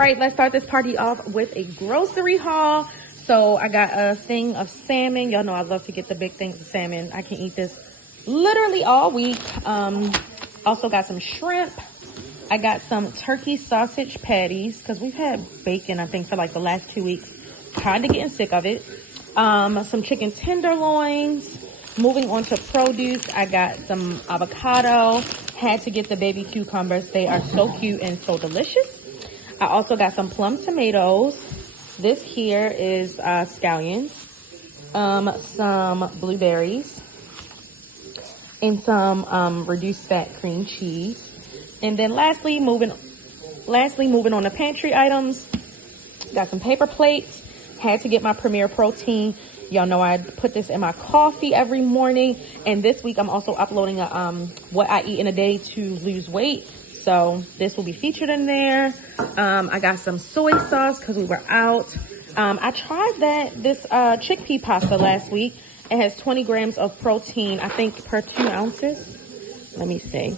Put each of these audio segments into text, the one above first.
right, let's start this party off with a grocery haul. So I got a thing of salmon. Y'all know I love to get the big things of salmon. I can eat this literally all week. Also got some shrimp. I got some turkey sausage patties because we've had bacon, I think, for like the last 2 weeks. Kind of getting sick of it. Some chicken tenderloins. Moving on to produce, I got some avocado. Had to get the baby cucumbers. They are so cute and so delicious. I also got some plum tomatoes. This here is scallions. Some blueberries. And some reduced fat cream cheese. And then lastly, moving on to pantry items. Got some paper plates. Had to get my Premier Protein. Y'all know I put this in my coffee every morning. And this week I'm also uploading what I eat in a day to lose weight. So this will be featured in there. I got some soy sauce because we were out. I tried this chickpea pasta last week. It has 20 grams of protein, I think, per 2 ounces. Let me see.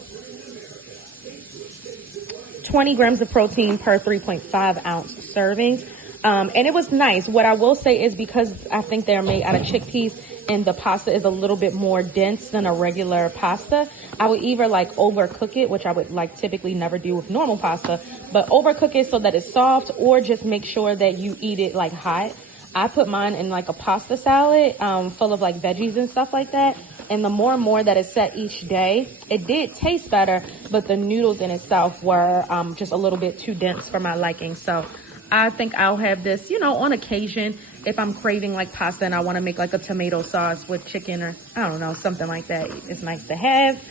20 grams of protein per 3.5 ounce servings. And it was nice. What I will say is because I think they're made out of chickpeas and the pasta is a little bit more dense than a regular pasta, I would either like overcook it, which I would like typically never do with normal pasta, but overcook it so that it's soft, or just make sure that you eat it like hot. I put mine in like a pasta salad full of like veggies and stuff like that. And the more and more that it's set each day, it did taste better, but the noodles in itself were just a little bit too dense for my liking. So I think I'll have this, you know, on occasion if I'm craving like pasta and I want to make like a tomato sauce with chicken or I don't know, something like that. It's nice to have.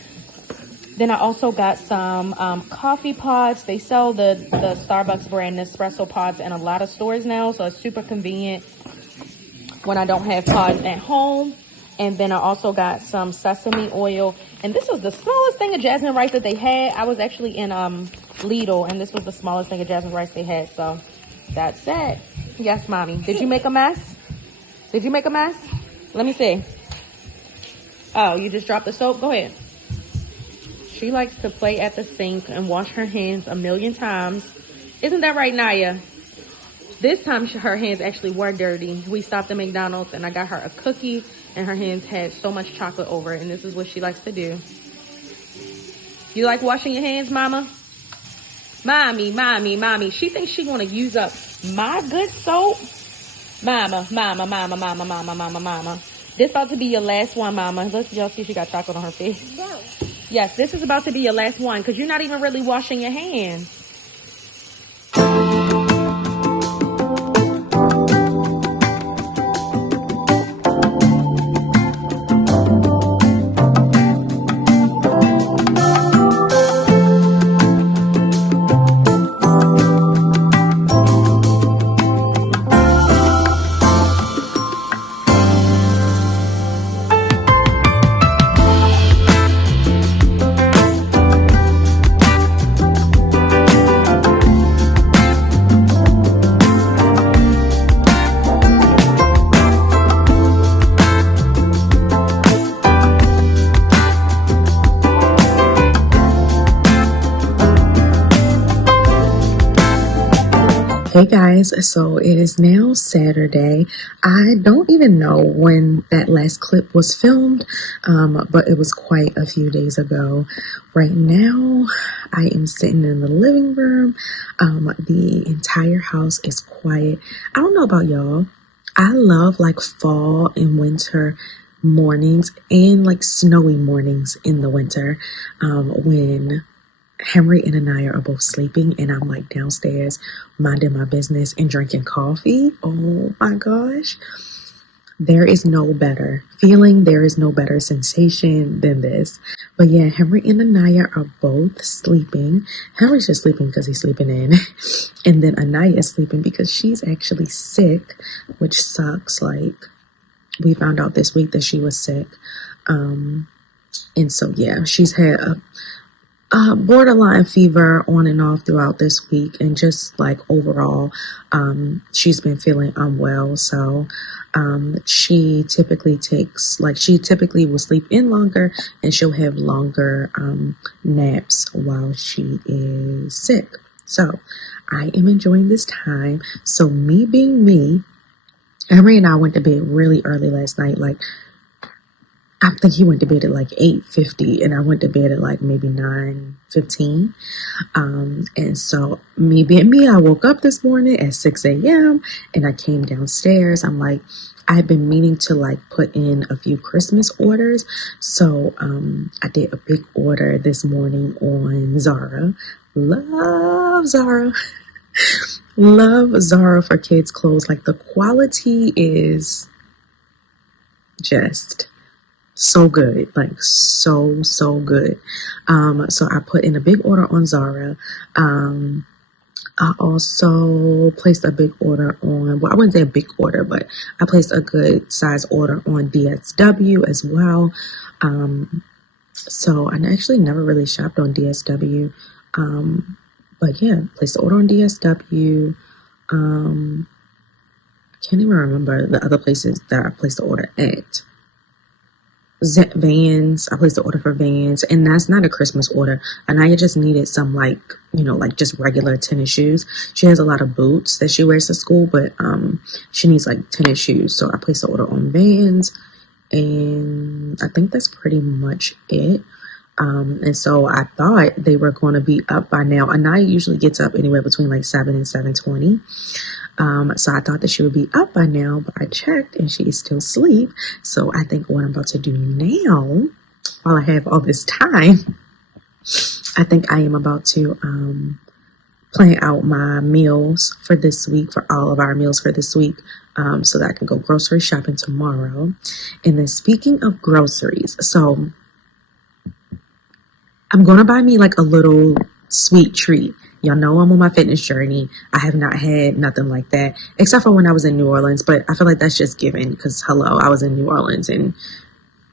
Then I also got some coffee pods. They sell the Starbucks brand Nespresso pods in a lot of stores now, so it's super convenient when I don't have pods at home. And then I also got some sesame oil. And this was the smallest thing of jasmine rice that they had. I was actually in Lidl, and this was the smallest thing of jasmine rice they had. So that's it. Yes, mommy. Did you make a mess? Did you make a mess? Let me see. Oh, you just dropped the soap? Go ahead. She likes to play at the sink and wash her hands a million times. Isn't that right, Naya? This time her hands actually were dirty. We stopped at McDonald's and I got her a cookie and her hands had so much chocolate over it, and this is what she likes to do. You like washing your hands, mama? Mommy. She thinks she's gonna use up my good soap. Mama. This about to be your last one, mama. Let's y'all see she got chocolate on her face. No. Yes, this is about to be your last one because you're not even really washing your hands. Hey guys, so it is now Saturday. I don't even know when that last clip was filmed, but it was quite a few days ago. Right now, I am sitting in the living room. The entire house is quiet. I don't know about y'all. I love like fall and winter mornings and like snowy mornings in the winter when Henry and Anaya are both sleeping and I'm like downstairs minding my business and drinking coffee. Oh my gosh. There is no better feeling. There is no better sensation than this. But yeah, Henry and Anaya are both sleeping. Henry's just sleeping because he's sleeping in. And then Anaya is sleeping because she's actually sick, which sucks. Like, we found out this week that she was sick. And so yeah, she's had a borderline fever on and off throughout this week, and just like overall she's been feeling unwell. So she typically will sleep in longer and she'll have longer naps while she is sick. So I am enjoying this time. So me being me, Emery and I went to bed really early last night. Like, I think he went to bed at like 8:50 and I went to bed at like maybe 9:15. And so me being me, I woke up this morning at 6 a.m. and I came downstairs. I'm like, I've been meaning to like put in a few Christmas orders. So I did a big order this morning on Zara. Love Zara. Love Zara for kids clothes. Like, the quality is just so good, like so good. So I put in a big order on Zara. I also placed a big order on, well, I wouldn't say a big order, but I placed a good size order on DSW as well. So I actually never really shopped on DSW. But yeah, placed the order on DSW. I can't even remember the other places that I placed the order at. Vans, I placed the order for Vans, and that's not a Christmas order. Anaya just needed some, like, like just regular tennis shoes. She has a lot of boots that she wears to school, but she needs like tennis shoes. So I placed the order on Vans, and I think that's pretty much it. And so I thought they were going to be up by now. Anaya usually gets up anywhere between like 7 and 7:20. So I thought that she would be up by now, but I checked and she is still asleep. So I think what I'm about to do now, while I have all this time, I think I am about to plan out my meals for this week, for all of our meals for this week, so that I can go grocery shopping tomorrow. And then speaking of groceries, so I'm going to buy me like a little sweet treat. Y'all know I'm on my fitness journey. I have not had nothing like that, except for when I was in New Orleans. But I feel like that's just given because, hello, I was in New Orleans and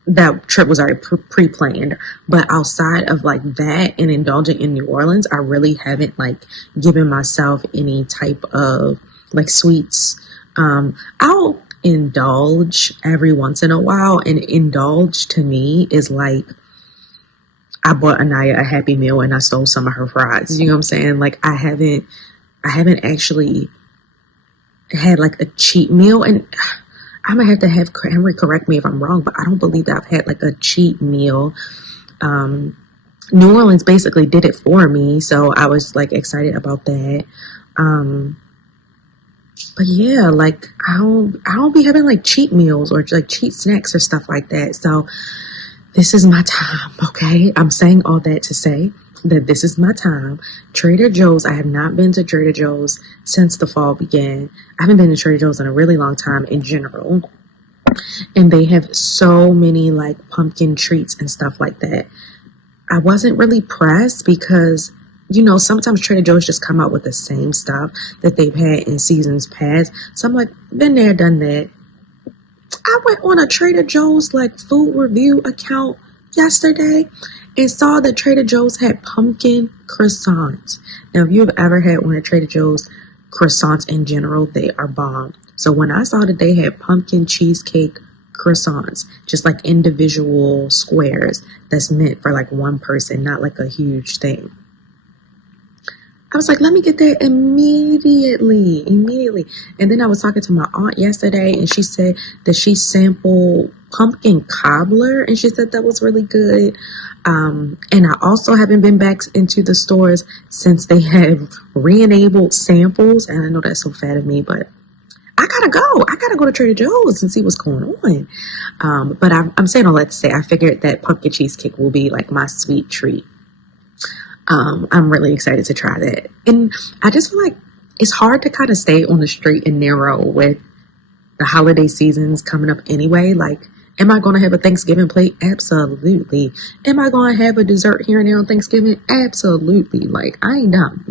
that trip was already pre-planned. But outside of like that and indulging in New Orleans, I really haven't like given myself any type of like sweets. I'll indulge every once in a while, and indulge to me is like, I bought Anaya a Happy Meal and I stole some of her fries. You know what I'm saying? Like, I haven't actually had like a cheat meal, and I'm gonna have to have Henry correct me if I'm wrong, but I don't believe that I've had like a cheat meal. New Orleans basically did it for me, so I was like excited about that. But yeah, like I don't be having like cheat meals or like cheat snacks or stuff like that. So this is my time, okay? I'm saying all that to say that this is my time. Trader Joe's, I have not been to Trader Joe's since the fall began. I haven't been to Trader Joe's in a really long time in general. And they have so many like pumpkin treats and stuff like that. I wasn't really pressed because, sometimes Trader Joe's just come out with the same stuff that they've had in seasons past. So I'm like, been there, done that. I went on a Trader Joe's like food review account yesterday and saw that Trader Joe's had pumpkin croissants. Now, if you've ever had one of Trader Joe's croissants in general, they are bomb. So when I saw that they had pumpkin cheesecake croissants, just like individual squares that's meant for like one person, not like a huge thing, I was like, let me get that immediately. And then I was talking to my aunt yesterday, and she said that she sampled pumpkin cobbler, and she said that was really good. And I also haven't been back into the stores since they have re-enabled samples. And I know that's so fat of me, but I gotta go to Trader Joe's and see what's going on. But I'm saying all that to say, I figured that pumpkin cheesecake will be like my sweet treat. I'm really excited to try that. And I just feel like it's hard to kind of stay on the straight and narrow with the holiday seasons coming up anyway. Like, am I going to have a Thanksgiving plate? Absolutely. Am I going to have a dessert here and there on Thanksgiving? Absolutely. Like, I ain't dumb,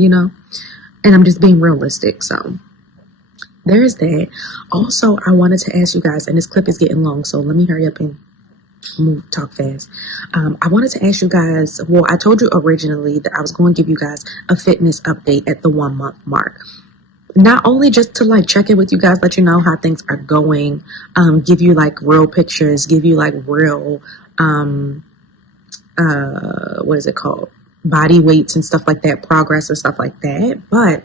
and I'm just being realistic. So there's that. Also, I wanted to ask you guys, and this clip is getting long, so let me hurry up and talk fast. I wanted to ask you guys, well, I told you originally that I was going to give you guys a fitness update at the 1 month mark. Not only just to like check in with you guys, let you know how things are going, give you like real pictures, give you like real, what is it called? Body weights and stuff like that, progress and stuff like that. But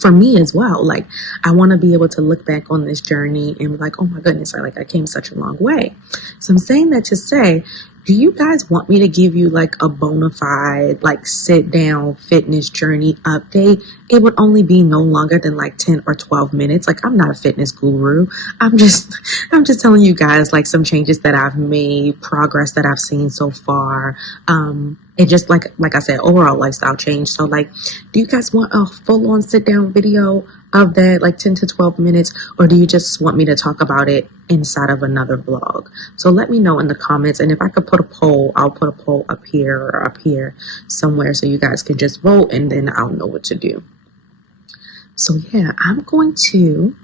for me as well. Like, I want to be able to look back on this journey and be like, oh my goodness, I came such a long way. So I'm saying that to say, do you guys want me to give you like a bona fide, like sit down fitness journey update? It would only be no longer than like 10 or 12 minutes. Like, I'm not a fitness guru. I'm just telling you guys like some changes that I've made, progress that I've seen so far. And just like I said, overall lifestyle change. So like, do you guys want a full on sit down video of that, like 10 to 12 minutes, or do you just want me to talk about it inside of another vlog? So let me know in the comments. And if I could put a poll, I'll put a poll up here or up here somewhere so you guys can just vote, and then I'll know what to do. So yeah, I'm going to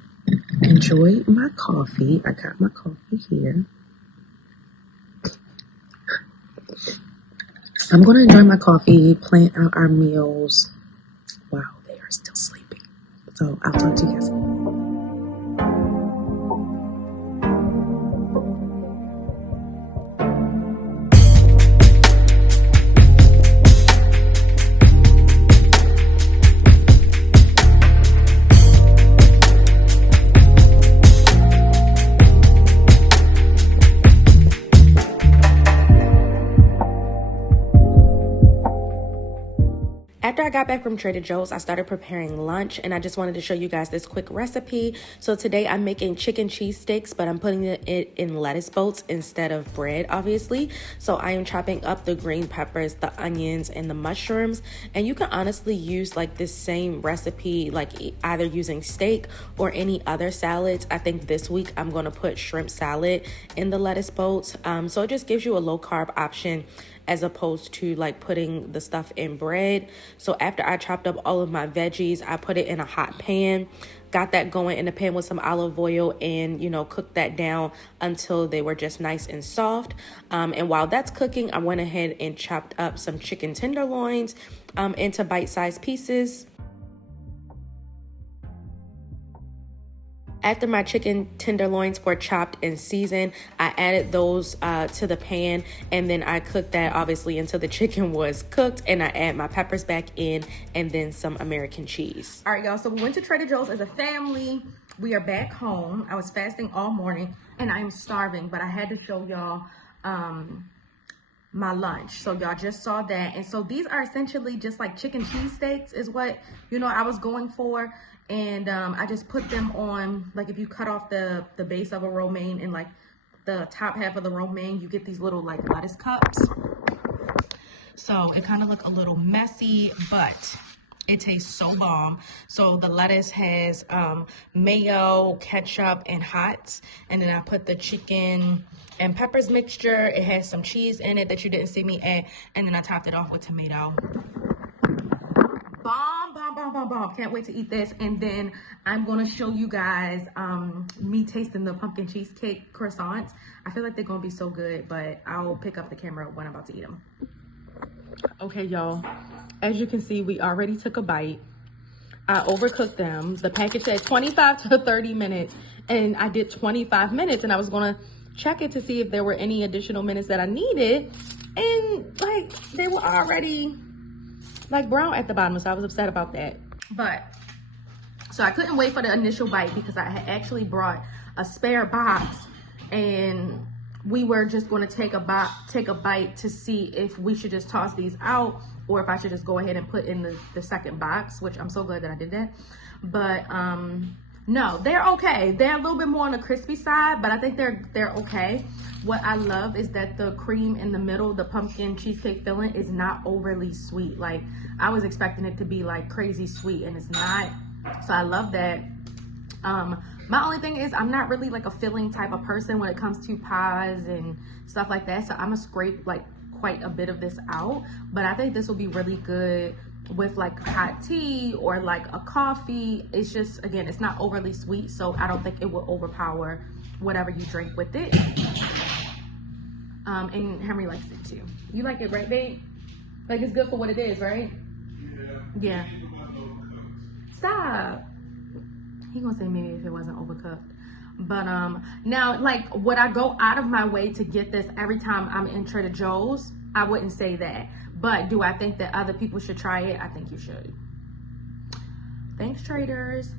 enjoy my coffee. I got my coffee here. I'm going to enjoy my coffee, plan out our meals. Wow, they are still sleeping. So I'll talk to you guys. After I got back from Trader Joe's, I started preparing lunch, and I just wanted to show you guys this quick recipe. So today I'm making chicken cheese sticks, but I'm putting it in lettuce bolts instead of bread, obviously. So I am chopping up the green peppers, the onions, and the mushrooms. And you can honestly use like this same recipe, like either using steak or any other salads. I think this week I'm going to put shrimp salad in the lettuce bolts. So it just gives you a low carb option as opposed to like putting the stuff in bread. So after I chopped up all of my veggies, I put it in a hot pan, got that going in the pan with some olive oil, and cooked that down until they were just nice and soft. And while that's cooking, I went ahead and chopped up some chicken tenderloins into bite-sized pieces. After my chicken tenderloins were chopped and seasoned, I added those to the pan, and then I cooked that obviously until the chicken was cooked, and I add my peppers back in and then some American cheese. All right, y'all, so we went to Trader Joe's as a family. We are back home. I was fasting all morning and I am starving, but I had to show y'all my lunch. So y'all just saw that. And so these are essentially just like chicken cheese steaks is what, I was going for. And I just put them on, like if you cut off the base of a romaine and like the top half of the romaine, you get these little like lettuce cups. So it kind of look a little messy, but it tastes so bomb. So the lettuce has mayo, ketchup, and hot. And then I put the chicken and peppers mixture. It has some cheese in it that you didn't see me add. And then I topped it off with tomato. Bomb, bomb, bomb, bomb, bomb. Can't wait to eat this. And then I'm going to show you guys me tasting the pumpkin cheesecake croissants. I feel like they're going to be so good, but I'll pick up the camera when I'm about to eat them. Okay, y'all. As you can see, we already took a bite. I overcooked them. The package said 25 to 30 minutes, and I did 25 minutes, and I was going to check it to see if there were any additional minutes that I needed. And like, they were already like brown at the bottom, so I was upset about that. But so I couldn't wait for the initial bite because I had actually brought a spare box, and we were just going to take a bite to see if we should just toss these out or if I should just go ahead and put in the second box, which I'm so glad that I did that. But no, they're okay. They're a little bit more on the crispy side, but I think they're okay. What I love is that the cream in the middle, the pumpkin cheesecake filling, is not overly sweet. Like, I was expecting it to be like crazy sweet, and it's not. So I love that. My only thing is I'm not really like a filling type of person when it comes to pies and stuff like that. So I'm gonna scrape like quite a bit of this out, but I think this will be really good with like hot tea or like a coffee. It's just, again, it's not overly sweet, so I don't think it will overpower whatever you drink with it. And Henry likes it too. You like it, right, babe? Like, it's good for what it is, right? Yeah. Stop. He gonna say maybe if it wasn't overcooked. But now, like, would I go out of my way to get this every time I'm in Trader Joe's? I wouldn't say that. But do I think that other people should try it? I think you should. Thanks, traders.